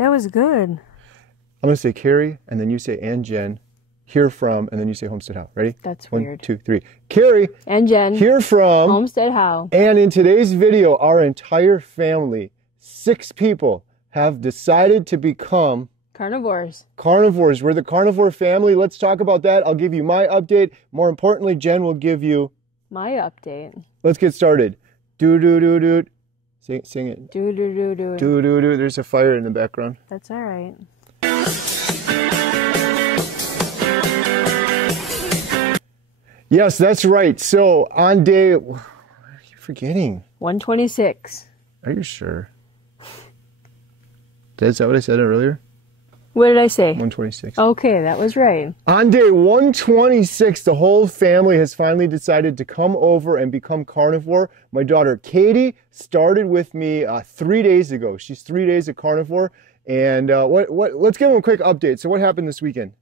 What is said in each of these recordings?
That was good. I'm going to say Carrie, and then you say and Jen. Hear from, and then you say Homestead How. Ready? That's One, weird. 2, 3. Carrie. And Jen. Hear from. Homestead How. And in today's video, our entire family, 6 people, have decided to become carnivores. Carnivores. We're the carnivore family. Let's talk about that. I'll give you my update. More importantly, Jen will give you my update. Let's get started. Do-do-do-do. Sing it. Do-do-do-do. Do-do-do. There's a fire in the background. That's all right. Yes, that's right. So on day, what are you forgetting? 126. Are you sure? Is that what I said earlier? What did I say? 126. Okay, that was right. On day 126, the whole family has finally decided to come over and become carnivore. My daughter Katie started with me 3 days ago. She's 3 days a carnivore. And let's give them a quick update. So what happened this weekend?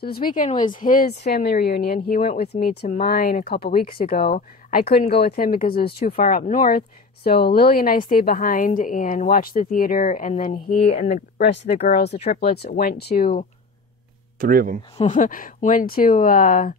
So this weekend was his family reunion. He went with me to mine a couple weeks ago. I couldn't go with him because it was too far up north. So Lily and I stayed behind and watched the theater, and then he and the rest of the girls, the triplets, went to... 3 of them. went to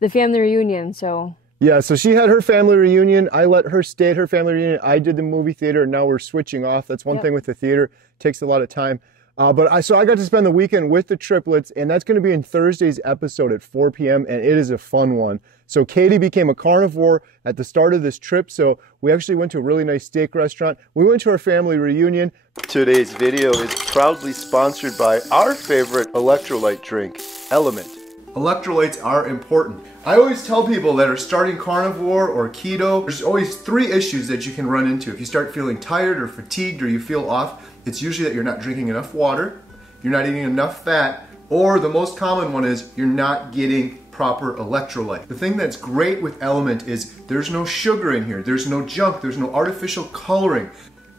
the family reunion, so... Yeah, so she had her family reunion. I let her stay at her family reunion. I did the movie theater, and now we're switching off. That's one thing with the theater. It takes a lot of time. So I got to spend the weekend with the triplets, and that's going to be in Thursday's episode at 4 p.m., and it is a fun one. So Katie became a carnivore at the start of this trip, so we actually went to a really nice steak restaurant. We went to our family reunion. Today's video is proudly sponsored by our favorite electrolyte drink, Element. Electrolytes are important. I always tell people that are starting carnivore or keto, there's always 3 issues that you can run into. If you start feeling tired or fatigued or you feel off, it's usually that you're not drinking enough water, you're not eating enough fat, or the most common one is you're not getting proper electrolyte. The thing that's great with Element is there's no sugar in here, there's no junk, there's no artificial coloring.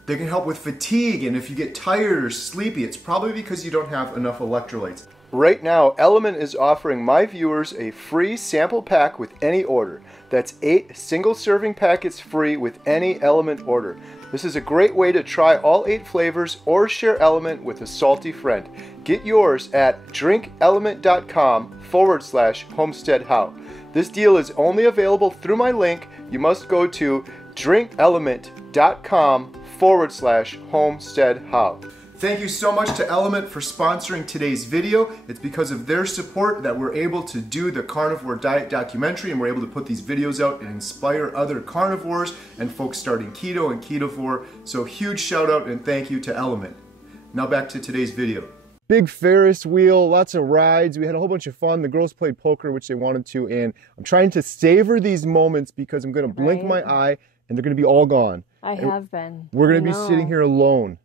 They can help with fatigue, and if you get tired or sleepy, it's probably because you don't have enough electrolytes. Right now, Element is offering my viewers a free sample pack with any order. That's 8 single-serving packets free with any Element order. This is a great way to try all 8 flavors or share Element with a salty friend. Get yours at drinkelement.com/homesteadhow. This deal is only available through my link. You must go to drinkelement.com/homesteadhow. Thank you so much to Element for sponsoring today's video. It's because of their support that we're able to do the Carnivore Diet Documentary, and we're able to put these videos out and inspire other carnivores and folks starting keto and ketovore. So huge shout out and thank you to Element. Now back to today's video. Big Ferris wheel, lots of rides. We had a whole bunch of fun. The girls played poker, which they wanted to, and I'm trying to savor these moments because I'm going to blink my eye and they're going to be all gone. I have been. We're going to be sitting here alone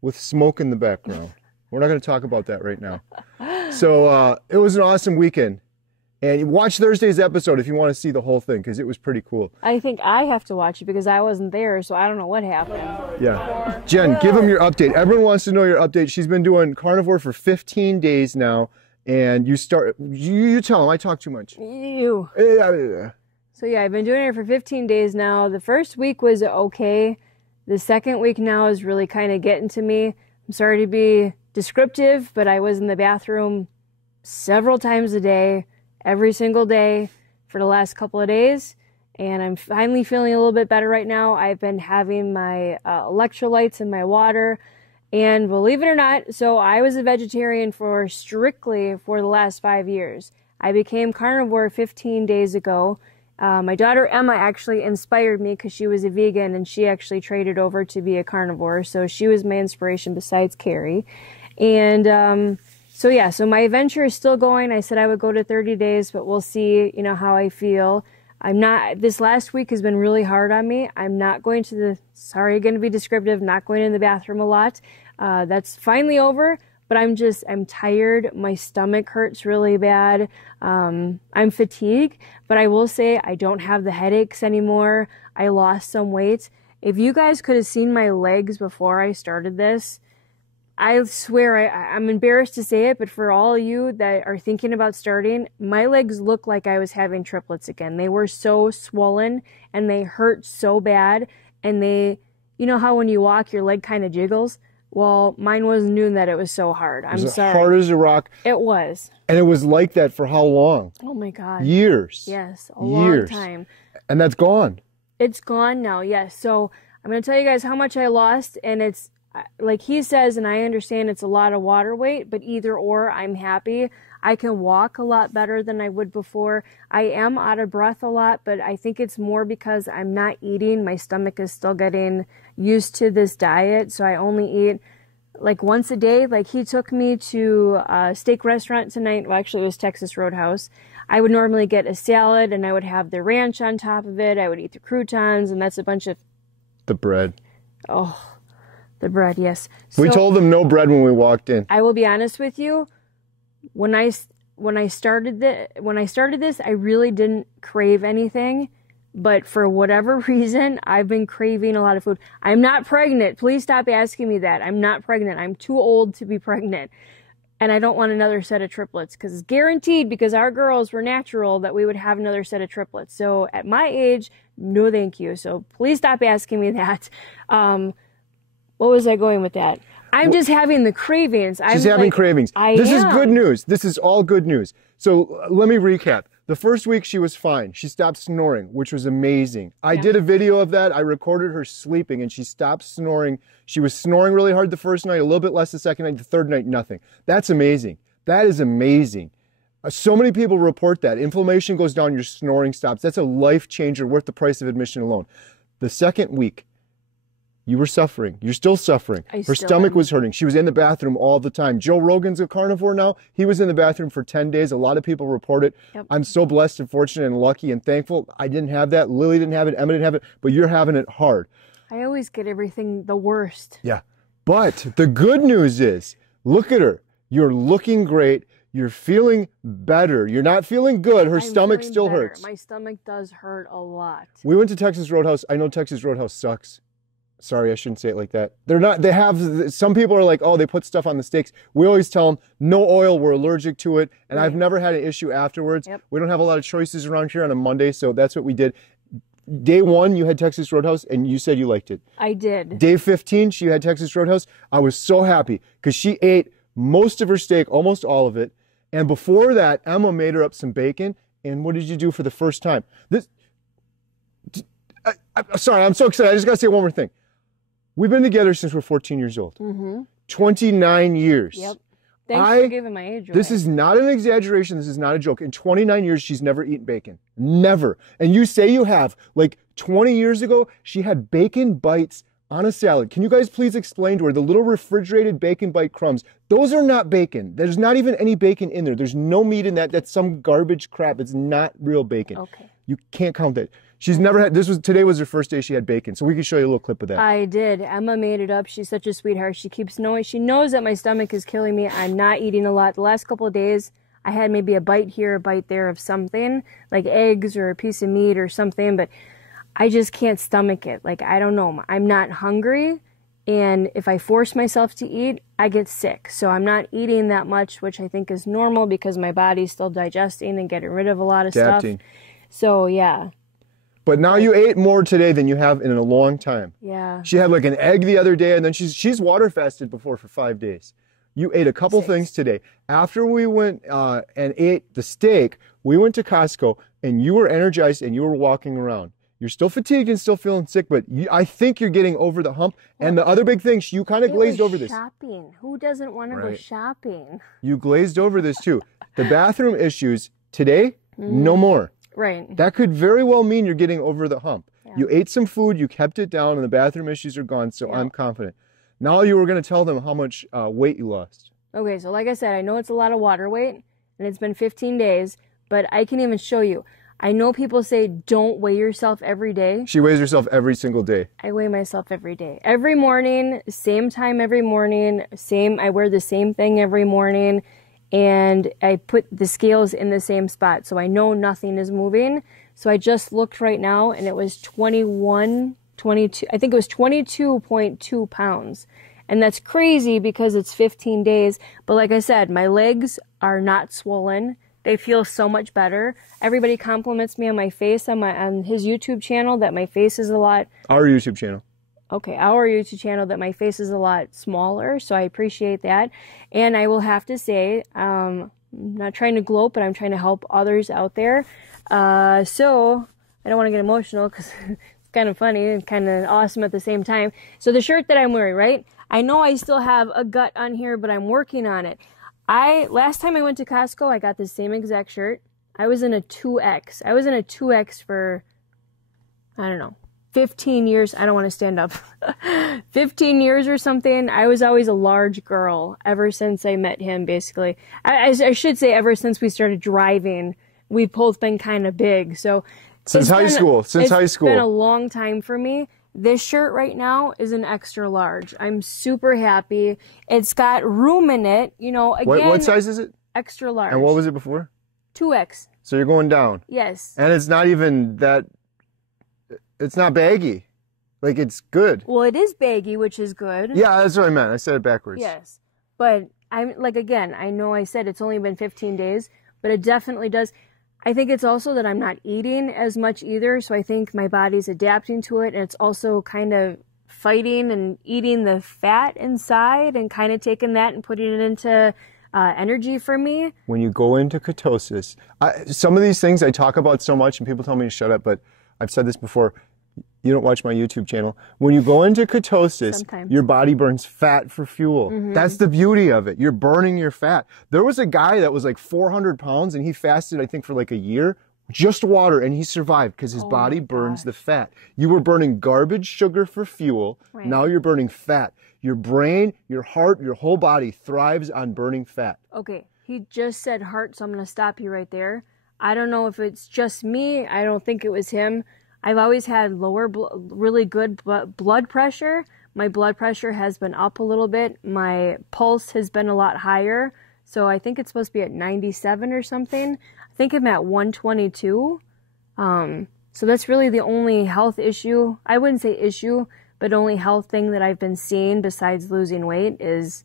with smoke in the background. We're not going to talk about that right now. So it was an awesome weekend. And watch Thursday's episode if you want to see the whole thing, because it was pretty cool. I think I have to watch it because I wasn't there, so I don't know what happened. Yeah. Jen, give them your update. Everyone wants to know your update. She's been doing carnivore for 15 days now. And you tell them I talk too much. You. So yeah, I've been doing it for 15 days now. The first week was okay. The second week now is really kind of getting to me. I'm sorry to be descriptive, but I was in the bathroom several times a day, every single day for the last couple of days, and I'm finally feeling a little bit better right now. I've been having my electrolytes in my water, and believe it or not, so I was a vegetarian strictly for the last 5 years. I became carnivore 15 days ago. My daughter Emma actually inspired me because she was a vegan and she actually traded over to be a carnivore. So she was my inspiration besides Carrie. And so yeah, so my adventure is still going. I said I would go to 30 days, but we'll see, how I feel. This last week has been really hard on me. I'm not going to sorry, going to be descriptive, not going in the bathroom a lot. That's finally over. But I'm tired. My stomach hurts really bad. I'm fatigued, but I will say I don't have the headaches anymore. I lost some weight. If you guys could have seen my legs before I started this, I swear I'm embarrassed to say it, but for all of you that are thinking about starting, my legs look like I was having triplets again. They were so swollen and they hurt so bad. And you know how when you walk, your leg kind of jiggles? Well, mine wasn't doing that. It was so hard. I'm sorry. Hard as a rock. It was. And it was like that for how long? Oh my God. Years. Yes, a long time. And that's gone. It's gone now, yes. So I'm going to tell you guys how much I lost, and it's like he says, and I understand it's a lot of water weight, but either or, I'm happy. I can walk a lot better than I would before. I am out of breath a lot, but I think it's more because I'm not eating. My stomach is still getting used to this diet, so I only eat like once a day. Like he took me to a steak restaurant tonight. Well, actually it was Texas Roadhouse. I would normally get a salad and I would have the ranch on top of it. I would eat the croutons, and that's a bunch of... The bread. Oh, the bread, yes. We told them no bread when we walked in. I will be honest with you. When I started this, I really didn't crave anything, but for whatever reason, I've been craving a lot of food. I'm not pregnant. Please stop asking me that. I'm not pregnant. I'm too old to be pregnant. And I don't want another set of triplets, because it's guaranteed, because our girls were natural, that we would have another set of triplets. So at my age, no thank you. So please stop asking me that. What was I going with that? I'm just having the cravings. She's having cravings. This is good news. This is all good news. So let me recap. The first week she was fine. She stopped snoring, which was amazing. I did a video of that. I recorded her sleeping and she stopped snoring. She was snoring really hard the first night, a little bit less the second night, the third night, nothing. That's amazing. That is amazing. So many people report that. Inflammation goes down, your snoring stops. That's a life changer worth the price of admission alone. The second week, you were suffering. You're still suffering. Her stomach was hurting. She was in the bathroom all the time. Joe Rogan's a carnivore now. He was in the bathroom for 10 days. A lot of people report it. Yep. I'm so blessed and fortunate and lucky and thankful. I didn't have that. Lily didn't have it. Emma didn't have it. But you're having it hard. I always get everything the worst. Yeah. But the good news is, look at her. You're looking great. You're feeling better. You're not feeling good. Her stomach still hurts. My stomach does hurt a lot. We went to Texas Roadhouse. I know Texas Roadhouse sucks. Sorry, I shouldn't say it like that. They're not, they have, some people are like, oh, they put stuff on the steaks. We always tell them, no oil, we're allergic to it. And I've never had an issue afterwards. Yep. We don't have a lot of choices around here on a Monday, so that's what we did. Day 1, you had Texas Roadhouse, and you said you liked it. I did. Day 15, she had Texas Roadhouse. I was so happy, because she ate most of her steak, almost all of it. And before that, Emma made her up some bacon. And what did you do for the first time? Sorry, I'm so excited. I just got to say one more thing. We've been together since we're 14 years old. 29 years. Yep. Thanks for giving my age away. This is not an exaggeration. This is not a joke. In 29 years, she's never eaten bacon. Never. And you say you have. Like 20 years ago, she had bacon bites on a salad. Can you guys please explain to her the little refrigerated bacon bite crumbs? Those are not bacon. There's not even any bacon in there. There's no meat in that. That's some garbage crap. It's not real bacon. Okay. You can't count that. She's never had, today was her first day she had bacon, so we can show you a little clip of that. I did. Emma made it up. She's such a sweetheart. She keeps knowing, she knows that my stomach is killing me. I'm not eating a lot. The last couple of days, I had maybe a bite here, a bite there of something, like eggs or a piece of meat or something, but I just can't stomach it. Like, I don't know. I'm not hungry, and if I force myself to eat, I get sick. So I'm not eating that much, which I think is normal because my body's still digesting and getting rid of a lot of stuff. So, yeah. But now you ate more today than you have in a long time. Yeah. She had like an egg the other day, and then she's water fasted before for 5 days. You ate a couple things today. After we went and ate the steak, we went to Costco, and you were energized and you were walking around. You're still fatigued and still feeling sick, but I think you're getting over the hump. And the other big thing, you kind of glazed over this. Shopping. Who doesn't want to go shopping? You glazed over this too. The bathroom issues today, no more. Right. That could very well mean you're getting over the hump. Yeah. You ate some food, you kept it down, and the bathroom issues are gone, so I'm confident. Now you were going to tell them how much weight you lost. Okay, so like I said, I know it's a lot of water weight, and it's been 15 days, but I can even show you. I know people say don't weigh yourself every day. She weighs herself every single day. I weigh myself every day. Every morning, same time every morning, I wear the same thing every morning. And I put the scales in the same spot, so I know nothing is moving. So I just looked right now, and it was 22, I think it was 22.2 pounds. And that's crazy because it's 15 days. But like I said, my legs are not swollen. They feel so much better. Everybody compliments me on my face on his YouTube channel that my face is a lot. Our YouTube channel. Okay, our YouTube channel that my face is a lot smaller, so I appreciate that. And I will have to say, I'm not trying to gloat, but I'm trying to help others out there. So I don't want to get emotional because it's kind of funny and kind of awesome at the same time. So the shirt that I'm wearing, right? I know I still have a gut on here, but I'm working on it. Last time I went to Costco, I got the same exact shirt. I was in a 2X. I was in a 2X for, I don't know, 15 years. I don't want to stand up. 15 years or something. I was always a large girl ever since I met him, basically. I should say ever since we started driving, we've both been kind of big. So since high school. It's been a long time for me. This shirt right now is an extra large. I'm super happy. It's got room in it. You know, again. What size is it? Extra large. And what was it before? 2X. So you're going down. Yes. And it's not even that, it's not baggy. Like, it's good. Well, it is baggy, which is good. Yeah, that's what I meant. I said it backwards. Yes. But I'm like, again, I know I said it's only been 15 days, but it definitely does. I think it's also that I'm not eating as much either. So I think my body's adapting to it. And it's also kind of fighting and eating the fat inside and kind of taking that and putting it into energy for me. When you go into ketosis, some of these things I talk about so much and people tell me to shut up, but I've said this before. You don't watch my YouTube channel. When you go into ketosis, Sometimes. Your body burns fat for fuel. Mm-hmm. That's the beauty of it. You're burning your fat. There was a guy that was like 400 pounds and he fasted, I think, for like a year, just water, and he survived because his body burns the fat. You were burning garbage sugar for fuel. Right. Now you're burning fat. Your brain, your heart, your whole body thrives on burning fat. Okay, he just said heart, so I'm going to stop you right there. I don't know if it's just me. I don't think it was him. I've always had really good blood pressure. My blood pressure has been up a little bit. My pulse has been a lot higher. So I think it's supposed to be at 97 or something. I think I'm at 122. So that's really the only health issue. I wouldn't say issue, but only health thing that I've been seeing besides losing weight is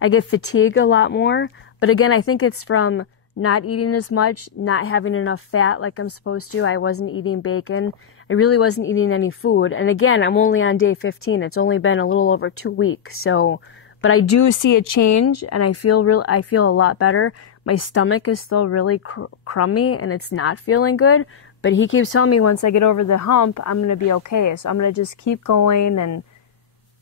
I get fatigue a lot more. But again, I think it's from not eating as much, not having enough fat like I'm supposed to. I wasn't eating bacon. I really wasn't eating any food. And again, I'm only on day 15. It's only been a little over 2 weeks. So, but I do see a change and I feel a lot better. My stomach is still really crummy and it's not feeling good. But he keeps telling me once I get over the hump, I'm going to be okay. So I'm going to just keep going and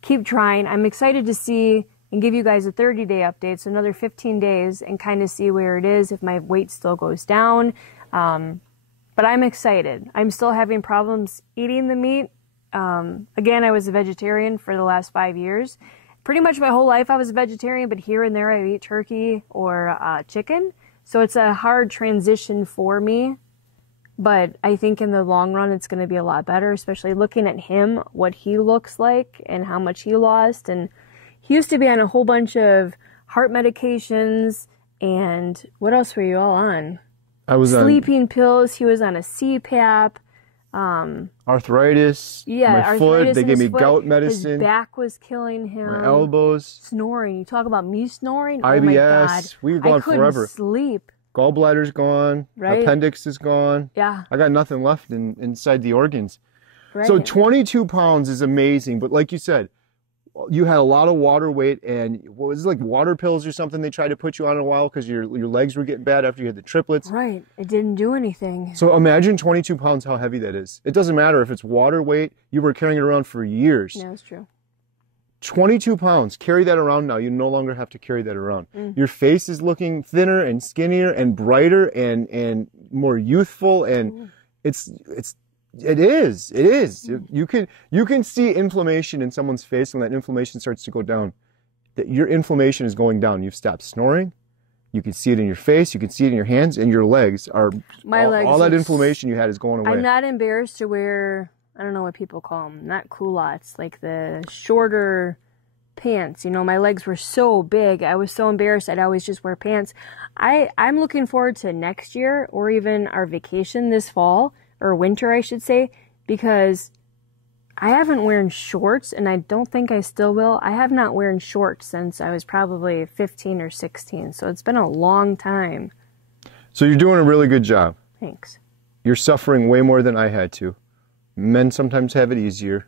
keep trying. I'm excited to see and give you guys a 30-day update, so another 15 days, and kind of see where it is, if my weight still goes down. But I'm excited. I'm still having problems eating the meat. Again, I was a vegetarian for the last 5 years. Pretty much my whole life I was a vegetarian, but here and there I eat turkey or chicken. So it's a hard transition for me. But I think in the long run it's going to be a lot better, especially looking at him, what he looks like and how much he lost. And he used to be on a whole bunch of heart medications, and what else were you all on? I was sleeping pills. He was on a CPAP. Arthritis. Yeah, my foot. They gave me gout medicine. His back was killing him. My elbows. Snoring. You talk about me snoring? IBS. Oh my God. We were gone forever. I couldn't sleep. Gallbladder's gone. Right. Appendix is gone. Yeah. I got nothing left inside the organs. Right. So 22 pounds is amazing, but like you said, you had a lot of water weight, and what was it, like water pills or something they tried to put you on in a while because your legs were getting bad after you had the triplets. Right. It didn't do anything. So imagine 22 pounds, how heavy that is. It doesn't matter if it's water weight. You were carrying it around for years. Yeah, that's true. 22 pounds. Carry that around now. You no longer have to carry that around. Your face is looking thinner and skinnier and brighter and more youthful, and It is. You can see inflammation in someone's face, and that inflammation starts to go down. That your inflammation is going down. You've stopped snoring. You can see it in your face. You can see it in your hands, and your legs are. All that inflammation you had is going away. I'm not embarrassed to wear, I don't know what people call them, not culottes, like the shorter pants. You know, my legs were so big. I was so embarrassed. I'd always just wear pants. I'm looking forward to next year, or even our vacation this fall. Or winter, I should say, because I haven't worn shorts, and I don't think I still will. I have not worn shorts since I was probably 15 or 16, so it's been a long time. So you're doing a really good job. Thanks. You're suffering way more than I had to. Men sometimes have it easier.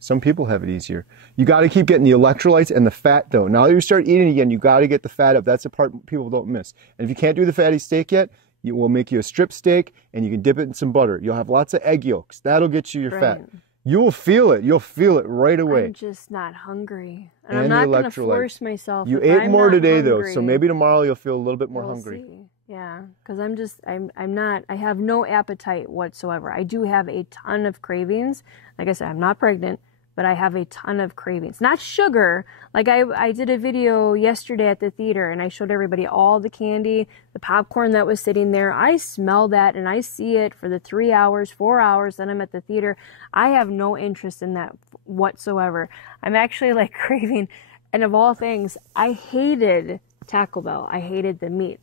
Some people have it easier. You got to keep getting the electrolytes and the fat though. Now that you start eating again, you got to get the fat up. That's the part people don't miss. And if you can't do the fatty steak yet, we'll make you a strip steak and you can dip it in some butter. You'll have lots of egg yolks. That'll get you your fat. You will feel it. You'll feel it right away. I'm just not hungry. And I'm not going to force myself. You ate more today though, so maybe tomorrow you'll feel a little bit more hungry. See. Yeah, because I have no appetite whatsoever. I do have a ton of cravings. Like I said, I'm not pregnant, but I have a ton of cravings. Not sugar. Like I did a video yesterday at the theater and I showed everybody all the candy, the popcorn that was sitting there. I smell that and I see it for the 3 hours, 4 hours that I'm at the theater. I have no interest in that whatsoever. I'm actually like craving, and of all things, I hated Taco Bell. I hated the meat.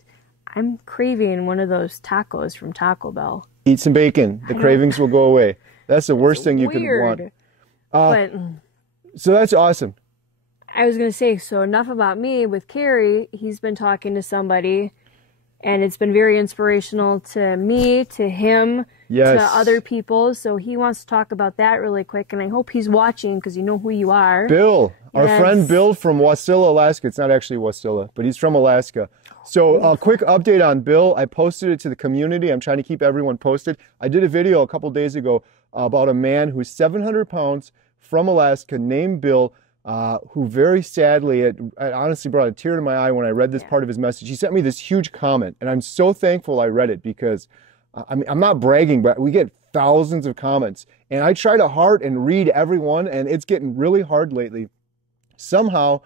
I'm craving one of those tacos from Taco Bell. Eat some bacon. The cravings will go away. That's the worst thing you could want. But so that's awesome. I was going to say, so enough about me. With Carrie, he's been talking to somebody, and it's been very inspirational to me, to him, to other people. So he wants to talk about that really quick, and I hope he's watching because you know who you are. Bill, our friend Bill from Wasilla, Alaska. It's not actually Wasilla, but he's from Alaska. So a quick update on Bill. I posted it to the community. I'm trying to keep everyone posted. I did a video a couple days ago about a man who's 700 pounds from Alaska named Bill, who very sadly, it honestly brought a tear to my eye when I read this part of his message. He sent me this huge comment, and I'm so thankful I read it because I'm not bragging, but we get thousands of comments, and I try to heart and read every one, and it's getting really hard lately. Somehow,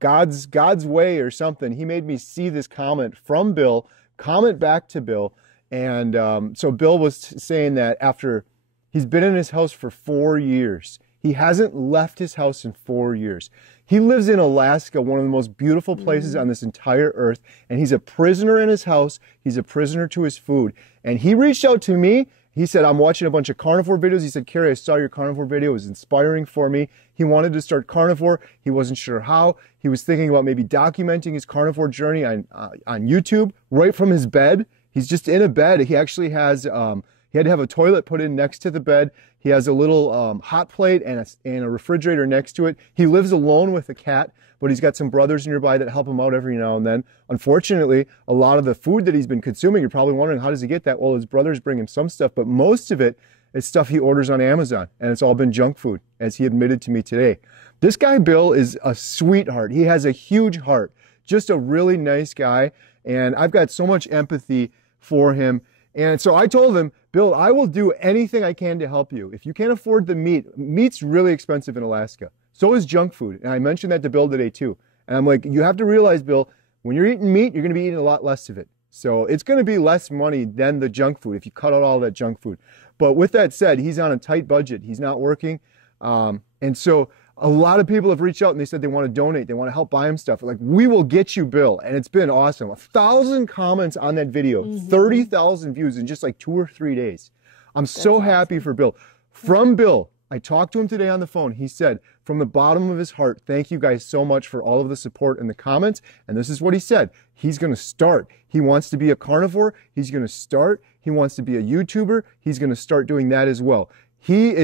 God's way or something, he made me see this comment from Bill, comment back to Bill, and so Bill was saying that after he's been in his house for 4 years. He hasn't left his house in 4 years. He lives in Alaska, one of the most beautiful places on this entire earth, and he's a prisoner in his house. He's a prisoner to his food. And he reached out to me. He said, I'm watching a bunch of carnivore videos. He said, Carrie, I saw your carnivore video. It was inspiring for me. He wanted to start carnivore. He wasn't sure how. He was thinking about maybe documenting his carnivore journey on YouTube right from his bed. He's just in a bed. He actually has... he had to have a toilet put in next to the bed. He has a little hot plate and a refrigerator next to it. He lives alone with a cat, but he's got some brothers nearby that help him out every now and then. Unfortunately, a lot of the food that he's been consuming, you're probably wondering, how does he get that? Well, his brothers bring him some stuff, but most of it is stuff he orders on Amazon, and it's all been junk food, as he admitted to me today. This guy, Bill, is a sweetheart. He has a huge heart, just a really nice guy, and I've got so much empathy for him. And so I told him, Bill, I will do anything I can to help you. If you can't afford the meat's really expensive in Alaska. So is junk food. And I mentioned that to Bill today too. And I'm like, you have to realize, Bill, when you're eating meat, you're going to be eating a lot less of it. So it's going to be less money than the junk food if you cut out all that junk food. But with that said, he's on a tight budget. He's not working. And so a lot of people have reached out and they said they want to donate. They want to help buy him stuff. Like, we will get you, Bill. And it's been awesome. 1,000 comments on that video, 30,000 views in just like 2 or 3 days. I'm so happy for Bill. From Bill, I talked to him today on the phone. He said, from the bottom of his heart, thank you guys so much for all of the support and the comments. And this is what he said. He's going to start. He wants to be a carnivore. He's going to start. He wants to be a YouTuber. He's going to start doing that as well. He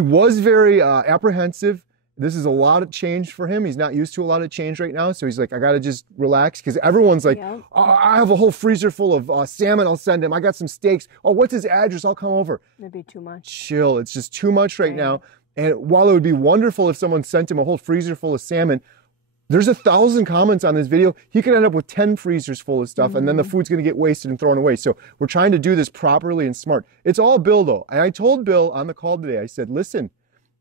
was very apprehensive. This is a lot of change for him. He's not used to a lot of change right now. So he's like, I got to just relax, because everyone's like, I have a whole freezer full of salmon I'll send him. I got some steaks. Oh, what's his address? I'll come over. That'd be too much. Chill. It's just too much right now. And while it would be wonderful if someone sent him a whole freezer full of salmon, there's 1,000 comments on this video. He could end up with 10 freezers full of stuff, and then the food's going to get wasted and thrown away. So we're trying to do this properly and smart. It's all Bill, though. And I told Bill on the call today, I said, listen,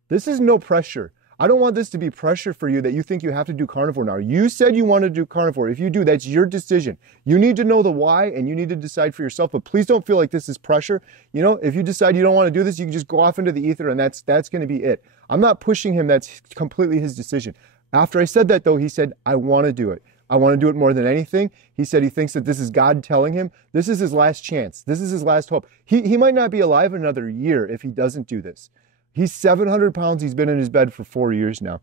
this is no pressure. I don't want this to be pressure for you that you think you have to do carnivore now. You said you want to do carnivore. If you do, that's your decision. You need to know the why, and you need to decide for yourself. But please don't feel like this is pressure. You know, if you decide you don't want to do this, you can just go off into the ether, and that's going to be it. I'm not pushing him. That's completely his decision. After I said that, though, he said, I want to do it. I want to do it more than anything. He said he thinks that this is God telling him this is his last chance. This is his last hope. He might not be alive another year if he doesn't do this. He's 700 pounds. He's been in his bed for 4 years now.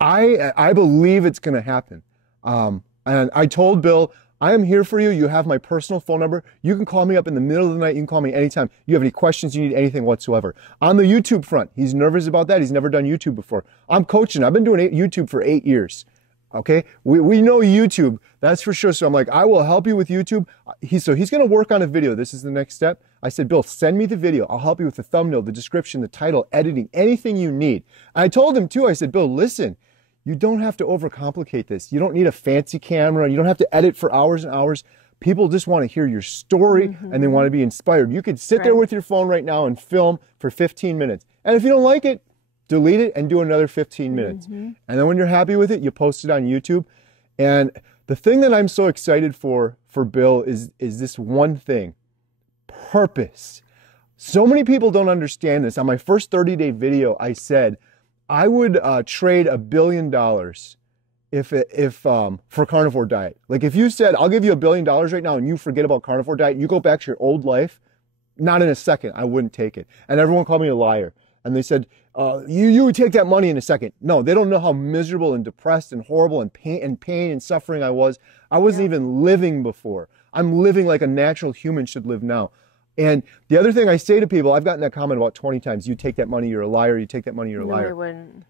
I believe it's going to happen. And I told Bill, I am here for you. You have my personal phone number. You can call me up in the middle of the night. You can call me anytime. You have any questions, you need anything whatsoever. On the YouTube front, he's nervous about that. He's never done YouTube before. I'm coaching. I've been doing YouTube for 8 years. Okay, we know YouTube, that's for sure. So I'm like, I will help you with YouTube. He's going to work on a video. This is the next step. I said, Bill, send me the video. I'll help you with the thumbnail, the description, the title, editing, anything you need. I told him too, I said, Bill, listen, you don't have to overcomplicate this. You don't need a fancy camera. You don't have to edit for hours and hours. People just want to hear your story and they want to be inspired. You could sit there with your phone right now and film for 15 minutes. And if you don't like it, delete it and do another 15 minutes. And then when you're happy with it, you post it on YouTube. And the thing that I'm so excited for Bill is this one thing, purpose. So many people don't understand this. On my first 30-day video, I said, I would trade $1 billion for carnivore diet. Like if you said, I'll give you $1 billion right now and you forget about carnivore diet, you go back to your old life, not in a second, I wouldn't take it. And everyone called me a liar. And they said, you would take that money in a second. No, they don't know how miserable and depressed and horrible and pain and suffering I was. I wasn't even living before. I'm living like a natural human should live now. And the other thing I say to people, I've gotten that comment about 20 times, you take that money, you're a liar, you take that money, you're a liar. No, I wouldn't.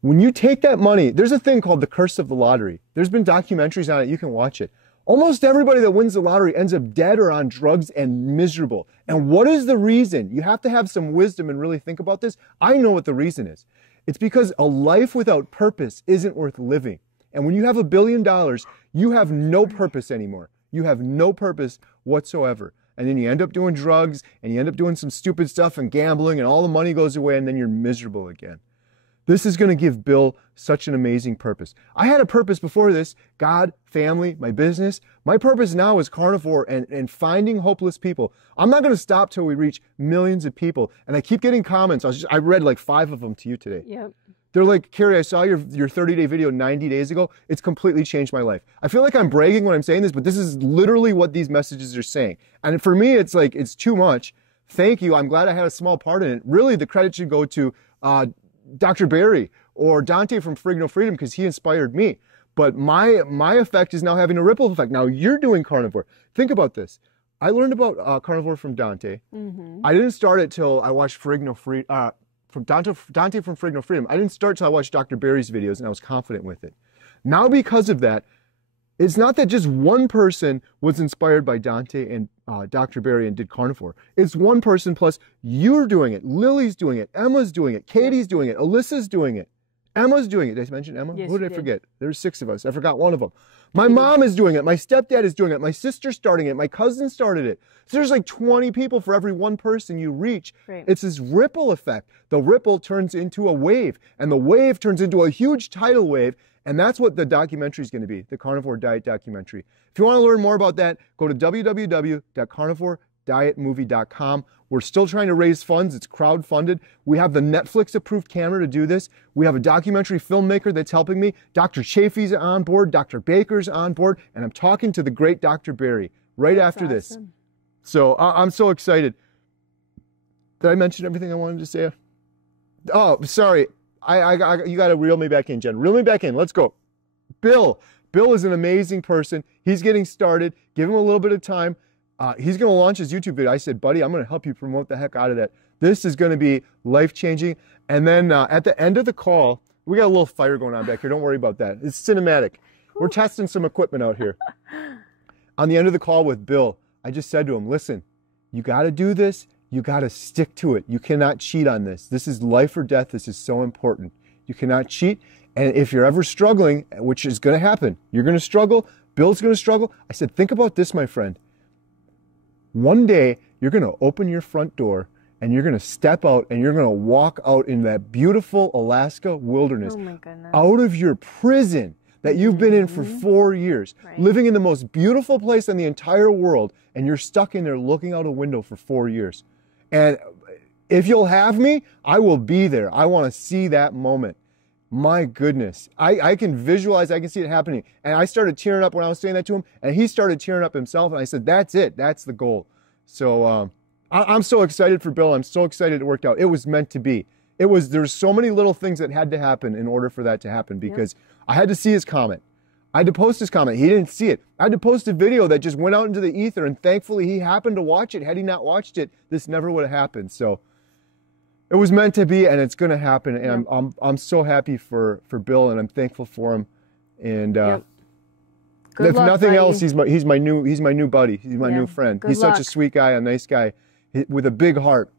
When you take that money, there's a thing called the curse of the lottery. There's been documentaries on it, you can watch it. Almost everybody that wins the lottery ends up dead or on drugs and miserable. And what is the reason? You have to have some wisdom and really think about this. I know what the reason is. It's because a life without purpose isn't worth living. And when you have $1 billion, you have no purpose anymore. You have no purpose whatsoever. And then you end up doing drugs and you end up doing some stupid stuff and gambling and all the money goes away and then you're miserable again. This is going to give Bill such an amazing purpose. I had a purpose before this, God, family, my business. My purpose now is carnivore and finding hopeless people. I'm not going to stop till we reach millions of people. And I keep getting comments. I read like 5 of them to you today. Yep. They're like, Carrie, I saw your 30-day video 90 days ago. It's completely changed my life. I feel like I'm bragging when I'm saying this, but this is literally what these messages are saying. And for me, it's like, it's too much. Thank you. I'm glad I had a small part in it. Really, the credit should go to Dr. Barry or Dante from Frigno Freedom because he inspired me. But my effect is now having a ripple effect. Now you're doing carnivore. Think about this. I learned about carnivore from Dante. I didn't start it till I watched from Dante from Frigno Freedom. I didn't start till I watched Dr. Barry's videos and I was confident with it. Now because of that, it's not that just one person was inspired by Dante and Dr. Barry and did carnivore. It's one person plus you're doing it, Lily's doing it, Emma's doing it, Katie's doing it, Alyssa's doing it, Emma's doing it. Did I mention Emma? Yes, who did I forget? There's 6 of us. I forgot one of them. My mom is doing it. My stepdad is doing it. My sister's starting it. My cousin started it. So there's like 20 people for every one person you reach. Right. It's this ripple effect. The ripple turns into a wave, and the wave turns into a huge tidal wave, and that's what the documentary is going to be, the Carnivore Diet Documentary. If you want to learn more about that, go to www.carnivoredietmovie.com. We're still trying to raise funds. It's crowdfunded. We have the Netflix-approved camera to do this. We have a documentary filmmaker that's helping me. Dr. Chafee's on board. Dr. Baker's on board. And I'm talking to the great Dr. Barry right after this. So I'm so excited. Did I mention everything I wanted to say? Oh, sorry. You got to reel me back in, Jen. Reel me back in. Let's go. Bill is an amazing person. He's getting started. Give him a little bit of time. He's going to launch his YouTube video. I said, buddy, I'm going to help you promote the heck out of that. This is going to be life-changing. And then at the end of the call, we got a little fire going on back here. Don't worry about that. It's cinematic. We're testing some equipment out here. On the end of the call with Bill, I just said to him, listen, you got to do this. You got to stick to it. You cannot cheat on this. This is life or death. This is so important. You cannot cheat. And if you're ever struggling, which is going to happen, you're going to struggle. Bill's going to struggle. I said, think about this, my friend. One day, you're going to open your front door and you're going to step out and you're going to walk out in that beautiful Alaska wilderness, out of your prison that you've been in for 4 years, living in the most beautiful place in the entire world, and you're stuck in there looking out a window for 4 years. And if you'll have me, I will be there. I want to see that moment. My goodness. I can visualize, I can see it happening. And I started tearing up when I was saying that to him, and he started tearing up himself, and I said, that's it. That's the goal. So I'm so excited for Bill. I'm so excited it worked out. It was meant to be. There's so many little things that had to happen in order for that to happen, because I had to see his comment. I had to post his comment. He didn't see it. I had to post a video that just went out into the ether, and thankfully he happened to watch it. Had he not watched it, this never would have happened. So it was meant to be, and it's going to happen. And I'm so happy for Bill, and I'm thankful for him. And if nothing else, he's my new buddy. He's my new friend. He's such a sweet guy, a nice guy, with a big heart,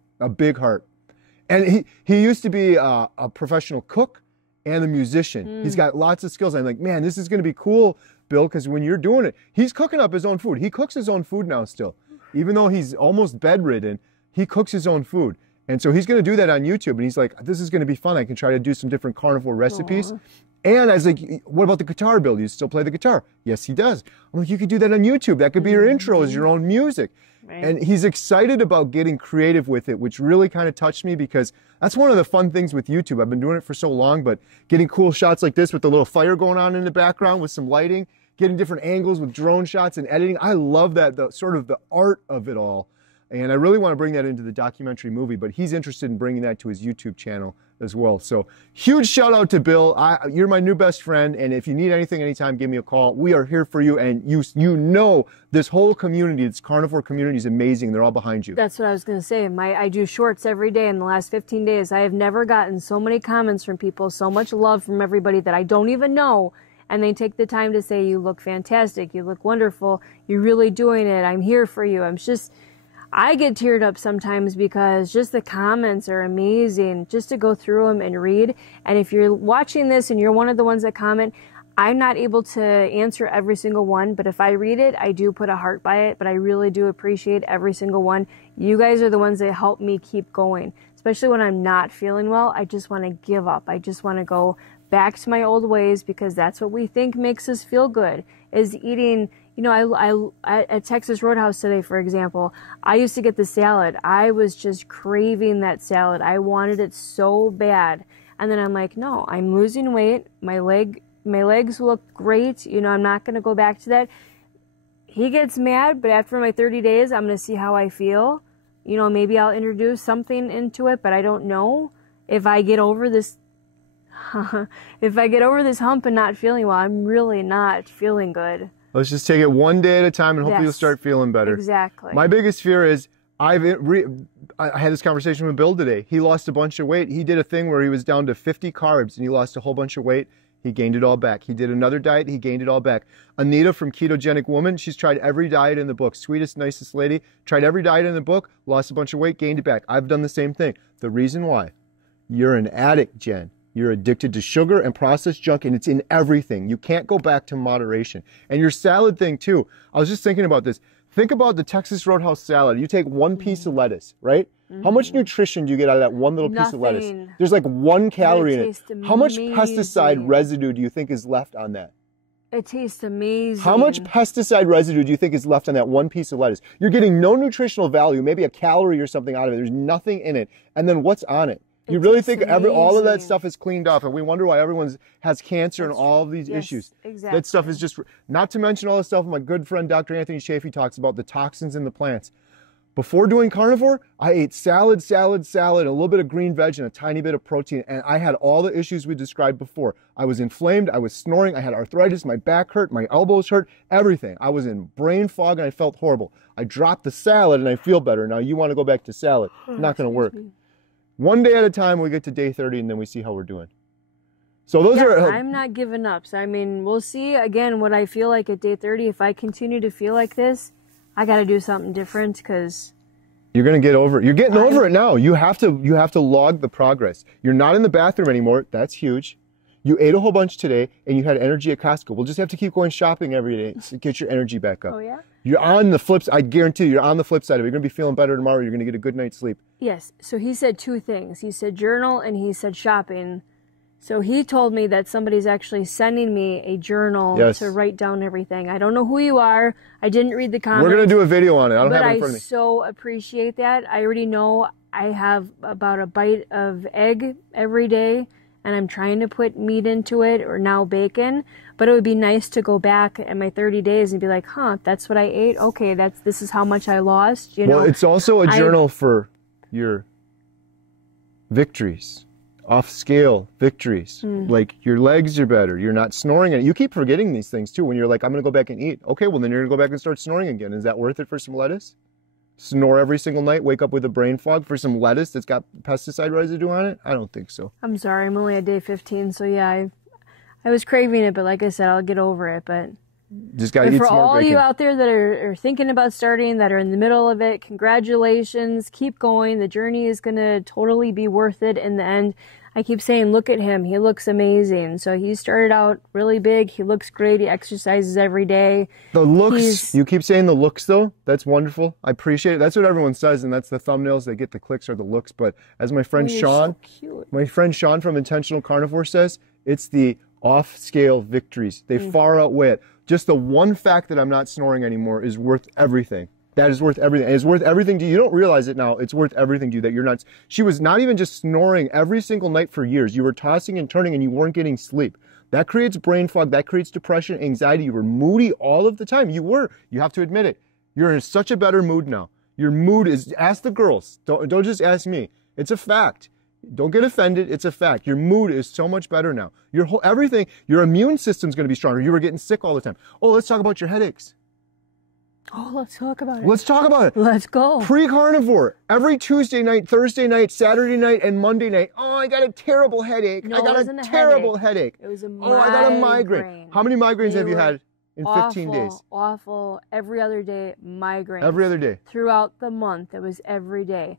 And he used to be a professional cook and a musician. He's got lots of skills. I'm like, man, this is going to be cool, Bill, because when you're doing it, he's cooking up his own food. He cooks his own food now still. Even though he's almost bedridden, he cooks his own food. And so he's going to do that on YouTube. And he's like, this is going to be fun. I can try to do some different carnivore recipes. Aww. And I was like, what about the guitar, Bill? Do you still play the guitar? Yes, he does. I'm like, you could do that on YouTube. That could be your intro as your own music. Right. And he's excited about getting creative with it, which really kind of touched me, because that's one of the fun things with YouTube. I've been doing it for so long, but getting cool shots like this with the little fire going on in the background with some lighting, getting different angles with drone shots and editing. I love that, the sort of the art of it all. And I really want to bring that into the documentary movie, but he's interested in bringing that to his YouTube channel as well. So huge shout out to Bill. You're my new best friend, and if you need anything anytime, give me a call. We are here for you, and you know this whole community, this carnivore community, is amazing. They're all behind you. That's what I was going to say. I do shorts every day. In the last 15 days, I have never gotten so many comments from people, so much love from everybody that I don't even know, and they take the time to say, you look fantastic, you look wonderful, you're really doing it, I'm here for you. I get teared up sometimes because just the comments are amazing, just to go through them and read. And if you're watching this and you're one of the ones that comment, I'm not able to answer every single one, but if I read it, I do put a heart by it, but I really do appreciate every single one. You guys are the ones that help me keep going, especially when I'm not feeling well. I just want to give up. I just want to go back to my old ways, because that's what we think makes us feel good, is eating. You know, at Texas Roadhouse today, for example, I used to get the salad. I was just craving that salad. I wanted it so bad. And then I'm like, no, I'm losing weight. My legs look great. You know, I'm not going to go back to that. He gets mad, but after my 30 days, I'm going to see how I feel. You know, maybe I'll introduce something into it, but I don't know if I get over this. If I get over this hump and not feeling well, I'm really not feeling good. Let's just take it one day at a time, and hopefully you'll start feeling better. Exactly. My biggest fear is, I had this conversation with Bill today. He lost a bunch of weight. He did a thing where he was down to 50 carbs, and he lost a whole bunch of weight. He gained it all back. He did another diet. He gained it all back. Anita from Ketogenic Woman, she's tried every diet in the book. Sweetest, nicest lady. Tried every diet in the book, lost a bunch of weight, gained it back. I've done the same thing. The reason why? You're an addict, Jen. You're addicted to sugar and processed junk, and it's in everything. You can't go back to moderation. And your salad thing, too. I was just thinking about this. Think about the Texas Roadhouse salad. You take one piece of lettuce, right? How much nutrition do you get out of that one little piece of lettuce? There's like 1 calorie in it. How much pesticide residue do you think is left on that? It tastes amazing. How much pesticide residue do you think is left on that one piece of lettuce? You're getting no nutritional value, maybe a calorie or something out of it. There's nothing in it. And then what's on it? You really think all of that stuff is cleaned off, and we wonder why everyone has cancer and all of these issues. Exactly. That stuff is just, not to mention all the stuff my good friend Dr. Anthony Chaffee talks about, the toxins in the plants. Before doing carnivore, I ate salad, a little bit of green veg, and a tiny bit of protein, and I had all the issues we described before. I was inflamed, I was snoring, I had arthritis, my back hurt, my elbows hurt, everything. I was in brain fog, and I felt horrible. I dropped the salad, and I feel better. Now you want to go back to salad. Not going to work. One day at a time, we get to day 30, and then we see how we're doing. So those are... I'm not giving up. So, I mean, we'll see, again, what I feel like at day 30. If I continue to feel like this, I got to do something different, because... You're going to get over it. You're getting over it now. You have to log the progress. You're not in the bathroom anymore. That's huge. You ate a whole bunch today, and you had energy at Costco. We'll just have to keep going shopping every day to get your energy back up. Oh, yeah? You're on the flip side. I guarantee you're on the flip side of it. You're going to be feeling better tomorrow. You're going to get a good night's sleep. Yes. So he said 2 things. He said journal, and he said shopping. So he told me that somebody's actually sending me a journal to write down everything. I don't know who you are. I didn't read the comments. We're going to do a video on it. I don't have it in front of me. But I so appreciate that. I already know I have about a bite of egg every day, and I'm trying to put meat into it, or now bacon. But it would be nice to go back at my 30 days and be like, huh, that's what I ate? Okay, this is how much I lost. You know, it's also a journal for your victories. off-scale victories. Like your legs are better. You're not snoring. And you keep forgetting these things too when you're like, I'm going to go back and eat. Okay, well then you're going to go back and start snoring again. Is that worth it for some lettuce? Snore every single night, wake up with a brain fog for some lettuce that's got pesticide residue on it? I don't think so. I'm sorry, I'm only at day 15, so yeah, I was craving it, but like I said, I'll get over it. But just gotta eat for some more all bacon. you out there that are thinking about starting, that are in the middle of it, congratulations, keep going. The journey is going to totally be worth it in the end. I keep saying, look at him. He looks amazing. So he started out really big. He looks great. He exercises every day. The looks, you keep saying the looks though. That's wonderful. I appreciate it. That's what everyone says, and that's the thumbnails that get the clicks are the looks. But as my friend Sean, my friend Sean from Intentional Carnivore says, it's the off-scale victories. They far outweigh it. Just the one fact that I'm not snoring anymore is worth everything. That is worth everything. And it's worth everything to you. You don't realize it now. It's worth everything to you that you're not. She was not even just snoring every single night for years. You were tossing and turning and you weren't getting sleep. That creates brain fog. That creates depression, anxiety. You were moody all of the time. You were. You have to admit it. You're in such a better mood now. Your mood is, ask the girls. Don't just ask me. It's a fact. Don't get offended. It's a fact. Your mood is so much better now. Your whole, everything, your immune system's going to be stronger. You were getting sick all the time. Oh, let's talk about your headaches. Oh, let's talk about it. Let's talk about it. Let's go. Pre-carnivore, every Tuesday night, Thursday night, Saturday night, and Monday night. Oh, I got a terrible headache. No, I got a terrible headache. It was a migraine. Oh, I got a migraine. How many migraines have you had in 15 days? Awful. Every other day, migraine. Every other day. Throughout the month, it was every day.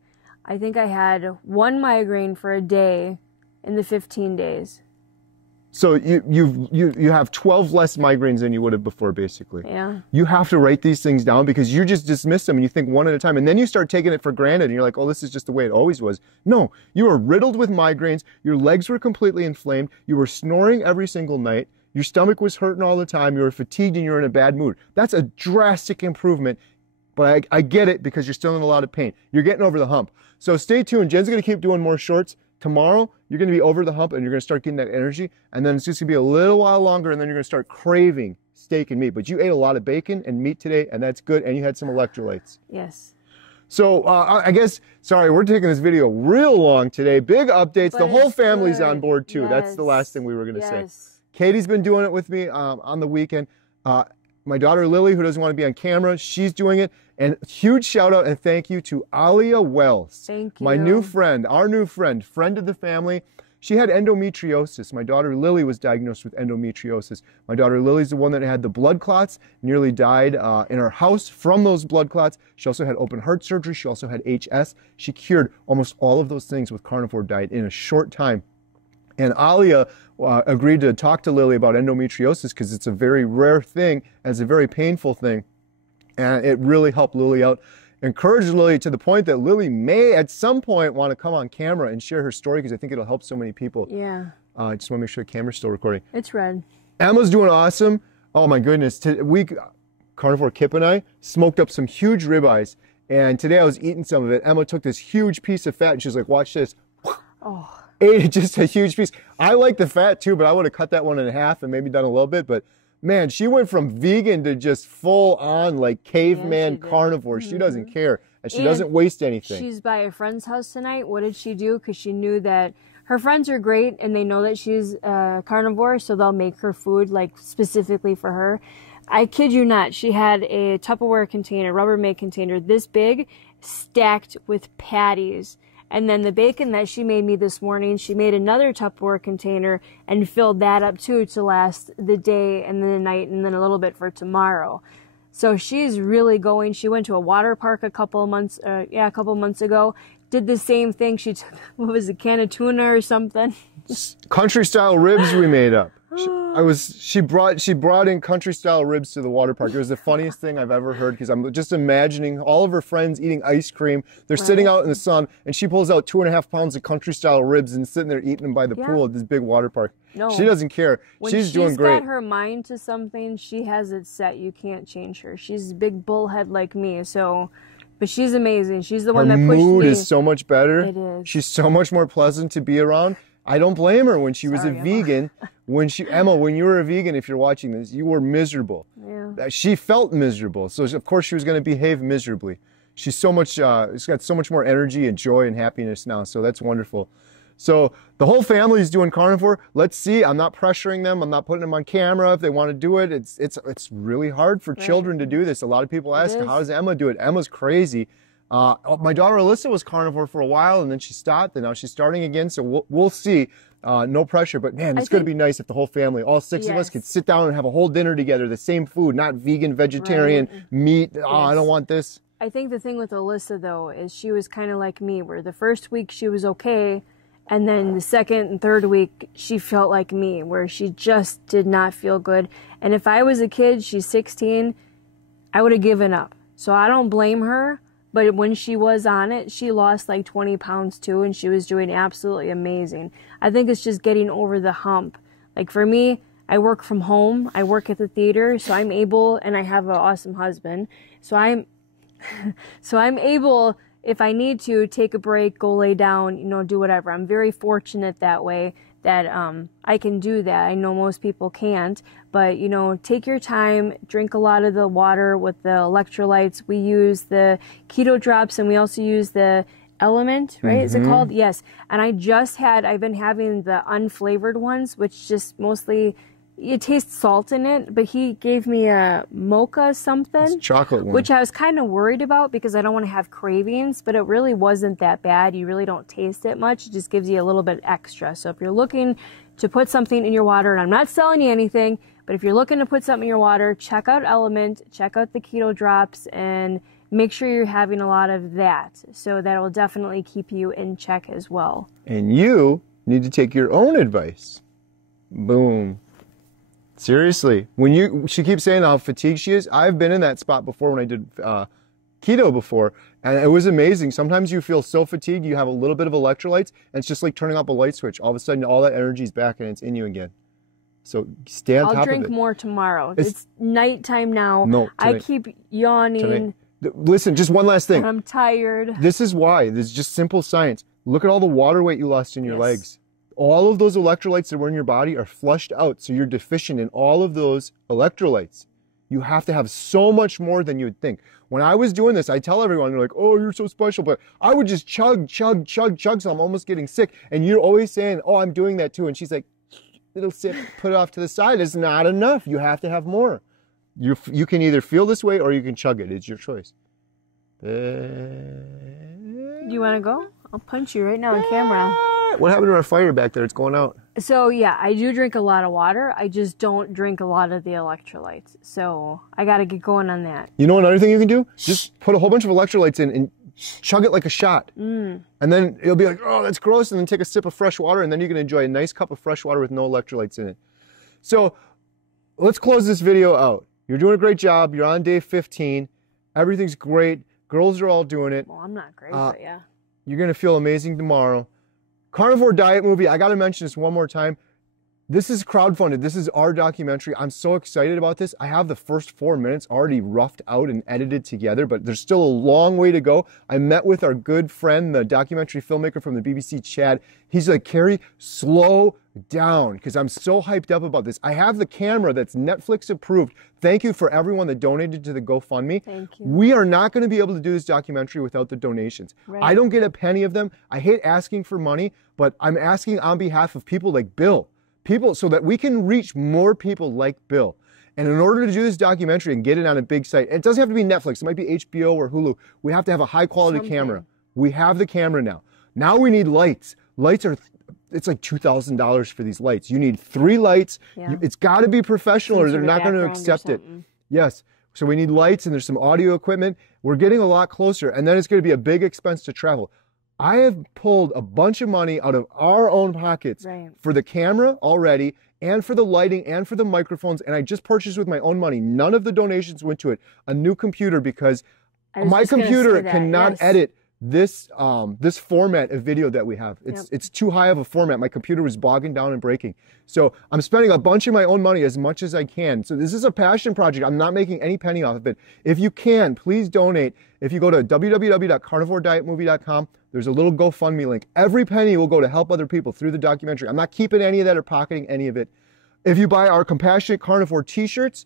I think I had one migraine for a day in the 15 days. So you have 12 less migraines than you would have before, basically. Yeah. You have to write these things down because you just dismiss them and you think one at a time. And then you start taking it for granted and you're like, oh, this is just the way it always was. No, you were riddled with migraines. Your legs were completely inflamed. You were snoring every single night. Your stomach was hurting all the time. You were fatigued and you were in a bad mood. That's a drastic improvement. But I get it because you're still in a lot of pain. You're getting over the hump. So stay tuned. Jen's going to keep doing more shorts. Tomorrow, you're going to be over the hump and you're going to start getting that energy. And then it's just going to be a little while longer and then you're going to start craving steak and meat. But you ate a lot of bacon and meat today and that's good. And you had some electrolytes. Yes. So I guess, sorry, we're taking this video real long today. Big updates. But the whole family's good. on board too. Yes. That's the last thing we were going to say. Katie's been doing it with me on the weekend. My daughter Lily, who doesn't want to be on camera, she's doing it. And huge shout out and thank you to Alia Wells. Thank you. My new friend, our new friend of the family. She had endometriosis. My daughter Lily was diagnosed with endometriosis. My daughter Lily's the one that had the blood clots, nearly died in her house from those blood clots. She also had open heart surgery. She also had HS. She cured almost all of those things with carnivore diet in a short time. And Alia agreed to talk to Lily about endometriosis because it's a very rare thing and it's a very painful thing. And it really helped Lily out. Encouraged Lily to the point that Lily may at some point want to come on camera and share her story because I think it'll help so many people. Yeah. I just want to make sure the camera's still recording. It's red. Emma's doing awesome. Oh my goodness. Carnivore Kip and I smoked up some huge ribeyes. And today I was eating some of it. Emma took this huge piece of fat and she's like, watch this. Oh. Ate just a huge piece. I like the fat too, but I would have cut that one in half and maybe done a little bit. But man, she went from vegan to just full on like caveman carnivore. She doesn't care and she doesn't waste anything. She's by a friend's house tonight. What did she do? Because she knew that her friends are great and they know that she's carnivore, so they'll make her food like specifically for her. I kid you not, she had a Tupperware container, Rubbermaid container this big, stacked with patties. And then the bacon that she made me this morning, she made another Tupperware container and filled that up too to last the day and then the night and then a little bit for tomorrow. So she's really going. She went to a water park a couple of months ago. Did the same thing. She took, what was it, a can of tuna or something? Country style ribs we made up. She brought in country style ribs to the water park. It was the funniest thing I've ever heard because I'm just imagining all of her friends eating ice cream. They're sitting out in the sun and she pulls out 2.5 pounds of country style ribs and sitting there eating them by the pool at this big water park. No. She doesn't care. She's doing great. When she's got her mind to something, she has it set. You can't change her. She's a big bullhead like me, so... But she's amazing. She's the one that pushed me. Her mood is so much better. It is. She's so much more pleasant to be around. I don't blame her when she was a vegan. Emma, when you were a vegan, if you're watching this, you were miserable. Yeah. She felt miserable. So of course she was going to behave miserably. She's so much, she's got so much more energy and joy and happiness now. So that's wonderful. So the whole family is doing carnivore. Let's see. I'm not pressuring them. I'm not putting them on camera. If they want to do it, it's really hard for children to do this. A lot of people ask, how does Emma do it? Emma's crazy. My daughter Alyssa was carnivore for a while, and then she stopped, and now she's starting again. So we'll see. No pressure, but man, it's going to be nice if the whole family, all 6 of us, could sit down and have a whole dinner together, the same food, not vegan, vegetarian, meat. Oh, I don't want this. I think the thing with Alyssa, though, is she was kind of like me, where the first week she was okay, and then the second and third week she felt like me, where she just did not feel good. And if I was a kid, she's 16, I would have given up. So I don't blame her. But when she was on it, she lost like 20 pounds too, and she was doing absolutely amazing. I think it's just getting over the hump. Like for me, I work from home. I work at the theater, so I'm able, and I have an awesome husband. So I'm able, if I need to, take a break, go lay down, do whatever. I'm very fortunate that way that I can do that. I know most people can't, but take your time, drink a lot of the water with the electrolytes. We use the keto drops, and we also use the Element, right? Is it called? Yes. And I've been having the unflavored ones, which just mostly, it tastes salt in it, but he gave me a mocha something. It's chocolate one. Which I was kind of worried about because I don't want to have cravings, but it really wasn't that bad. You really don't taste it much. It just gives you a little bit extra. So if you're looking to put something in your water, and I'm not selling you anything, but if you're looking to put something in your water, check out Element, check out the keto drops, and make sure you're having a lot of that. So that will definitely keep you in check as well. And you need to take your own advice. Boom. Seriously, she keeps saying how fatigued she is. I've been in that spot before when I did keto before, and it was amazing. Sometimes you feel so fatigued, you have a little bit of electrolytes, and it's just like turning off a light switch. All of a sudden, all that energy's back, and it's in you again. So stay on top of it. I'll drink more tomorrow. It's nighttime now. No, I keep yawning. Tonight. Listen, just one last thing. I'm tired. This is why. This is just simple science. Look at all the water weight you lost in your legs. All of those electrolytes that were in your body are flushed out, so you're deficient in all of those electrolytes. You have to have so much more than you would think. When I was doing this, I tell everyone, they're like, oh, you're so special, but I would just chug, so I'm almost getting sick. And you're always saying, oh, I'm doing that too. And she's like, little sip, put it off to the side. It's not enough. You have to have more. You can either feel this way or you can chug it. It's your choice. Do you want to go? I'll punch you right now on camera. What happened to our fire back there? It's going out. So yeah, I do drink a lot of water. I just don't drink a lot of the electrolytes. So I got to get going on that. You know another thing you can do? Just put a whole bunch of electrolytes in and chug it like a shot. And then it'll be like, oh, that's gross. And then take a sip of fresh water, and then you can enjoy a nice cup of fresh water with no electrolytes in it. So let's close this video out. You're doing a great job. You're on day 15. Everything's great. Girls are all doing it. Well, I'm not great, but yeah. You're going to feel amazing tomorrow. Carnivore Diet Movie, I got to mention this one more time. This is crowdfunded. This is our documentary. I'm so excited about this. I have the first 4 minutes already roughed out and edited together, but there's still a long way to go. I met with our good friend, the documentary filmmaker from the BBC, Chad. He's like, Carrie, slow down, because I'm so hyped up about this. I have the camera that's Netflix approved. Thank you for everyone that donated to the GoFundMe. Thank you. We are not going to be able to do this documentary without the donations. Right. I don't get a penny of them. I hate asking for money, but I'm asking on behalf of people like Bill. People, so that we can reach more people like Bill. And in order to do this documentary and get it on a big site, it doesn't have to be Netflix, it might be HBO or Hulu. We have to have a high quality camera. We have the camera now. Now we need lights. Lights are, it's like $2,000 for these lights. You need 3 lights. Yeah. It's got to be professional or they're not going to accept it. Yes. So we need lights and there's some audio equipment. We're getting a lot closer. And then it's going to be a big expense to travel. I have pulled a bunch of money out of our own pockets for the camera already and for the lighting and for the microphones. And I just purchased with my own money. None of the donations went to it. A new computer because my computer cannot edit this this format of video that we have. It's too high of a format. My computer was bogging down and breaking. So I'm spending a bunch of my own money as much as I can. So this is a passion project. I'm not making any penny off of it. If you can, please donate. If you go to www.carnivoredietmovie.com, there's a little GoFundMe link. Every penny will go to help other people through the documentary. I'm not keeping any of that or pocketing any of it. If you buy our Compassionate Carnivore t-shirts,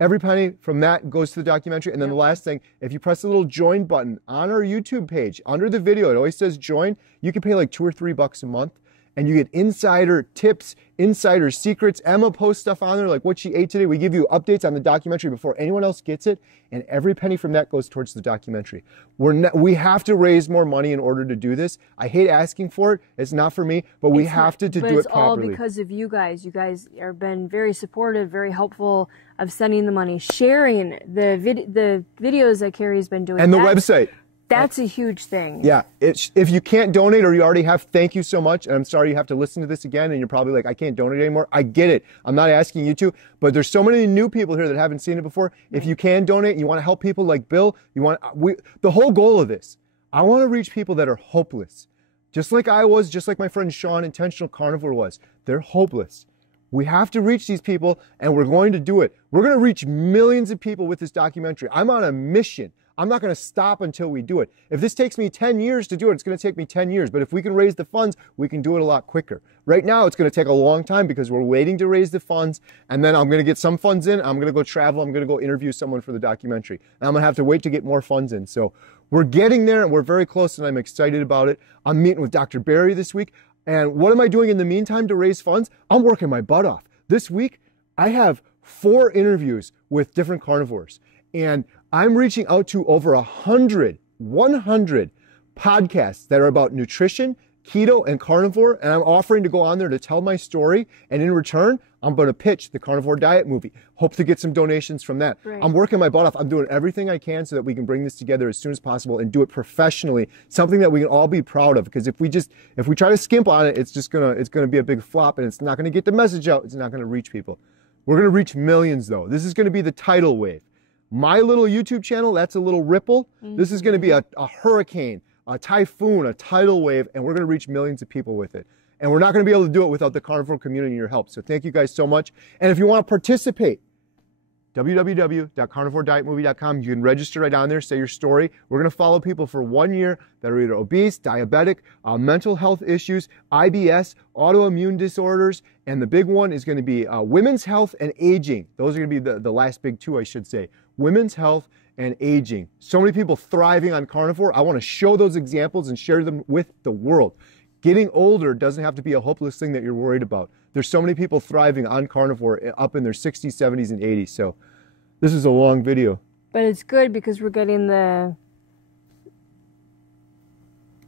every penny from that goes to the documentary. And then the last thing, if you press the little join button on our YouTube page, under the video, it always says join. You can pay like $2 or $3 a month. and you get insider tips, insider secrets. Emma posts stuff on there like what she ate today. We give you updates on the documentary before anyone else gets it, and every penny from that goes towards the documentary. We have to raise more money in order to do this. I hate asking for it. It's not for me, but we have to do it properly. But it's all because of you guys. You guys have been very supportive, very helpful of sending the money, sharing the videos that Carrie's been doing. And the website. That's a huge thing. Yeah. If you can't donate or you already have, thank you so much. And I'm sorry you have to listen to this again and you're probably like, I can't donate anymore. I get it. I'm not asking you to, but there's so many new people here that haven't seen it before. If you can donate and you want to help people like Bill, the whole goal of this, I want to reach people that are hopeless. Just like I was, just like my friend Sean, Intentional Carnivore was. They're hopeless. We have to reach these people and we're going to do it. We're going to reach millions of people with this documentary. I'm on a mission. I'm not going to stop until we do it. If this takes me 10 years to do it, it's going to take me 10 years. But if we can raise the funds, we can do it a lot quicker. Right now, it's going to take a long time because we're waiting to raise the funds. And then I'm going to get some funds in. I'm going to go travel. I'm going to go interview someone for the documentary. And I'm going to have to wait to get more funds in. So we're getting there and we're very close and I'm excited about it. I'm meeting with Dr. Barry this week. And what am I doing in the meantime to raise funds? I'm working my butt off. This week, I have 4 interviews with different carnivores. And I'm reaching out to over 100 podcasts that are about nutrition, keto, and carnivore. And I'm offering to go on there to tell my story. And in return, I'm going to pitch the Carnivore Diet movie. Hope to get some donations from that. Right. I'm working my butt off. I'm doing everything I can so that we can bring this together as soon as possible and do it professionally. Something that we can all be proud of. Because if we try to skimp on it, it's gonna be a big flop and it's not gonna get the message out. It's not gonna reach people. We're gonna reach millions though. This is gonna be the tidal wave. My little YouTube channel, that's a little ripple. Mm-hmm. This is going to be a hurricane, a typhoon, a tidal wave, and we're going to reach millions of people with it. And we're not going to be able to do it without the carnivore community and your help. So thank you guys so much. And if you want to participate, www.carnivoredietmovie.com. You can register right on there, say your story. We're going to follow people for 1 year that are either obese, diabetic, mental health issues, IBS, autoimmune disorders, and the big one is going to be women's health and aging. Those are going to be the last big 2, I should say. Women's health and aging. So many people thriving on carnivore. I want to show those examples and share them with the world. Getting older doesn't have to be a hopeless thing that you're worried about. There's so many people thriving on carnivore up in their 60s, 70s, and 80s. So this is a long video. But it's good because we're getting the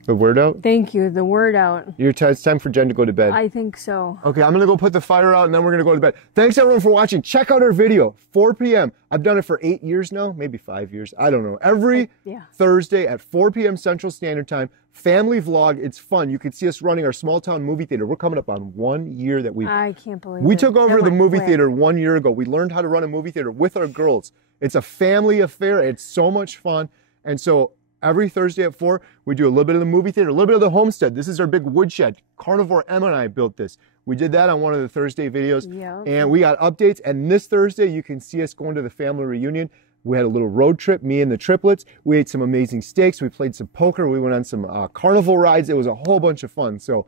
word out? Thank you, the word out. It's time for Jen to go to bed. I think so. Okay, I'm going to go put the fire out and then we're going to go to bed. Thanks everyone for watching. Check out our video, 4 p.m. I've done it for 8 years now, maybe 5 years. I don't know. Every Thursday at 4 p.m. Central Standard Time. Family vlog. It's fun. You can see us running our small town movie theater. We're coming up on 1 year that I can't believe we took over the movie theater 1 year ago. We learned how to run a movie theater with our girls. It's a family affair. It's so much fun. And so every Thursday at 4, we do a little bit of the movie theater, a little bit of the homestead. This is our big woodshed. Carnivore Emma and I built this. We did that on one of the Thursday videos. Yeah. And we got updates. And this Thursday, you can see us going to the family reunion. We had a little road trip, me and the triplets. We ate some amazing steaks. We played some poker. We went on some carnival rides. It was a whole bunch of fun. So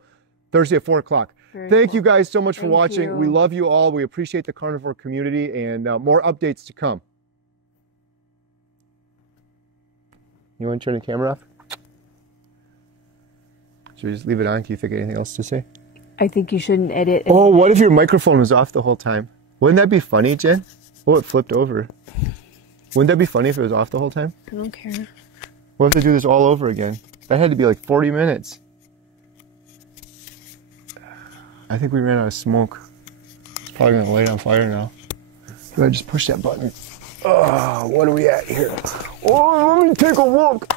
Thursday at 4 o'clock. Thank you guys so much for watching. We love you all. We appreciate the carnivore community and more updates to come. You want to turn the camera off? Should we just leave it on? Do you think anything else to say? I think you shouldn't edit. Oh, what if your microphone was off the whole time? Wouldn't that be funny, Jen? Oh, it flipped over. Wouldn't that be funny if it was off the whole time? I don't care. We'll have to do this all over again. That had to be like 40 minutes. I think we ran out of smoke. It's probably going to light on fire now. Do I just push that button? Oh, what are we at here? Oh, let me take a look.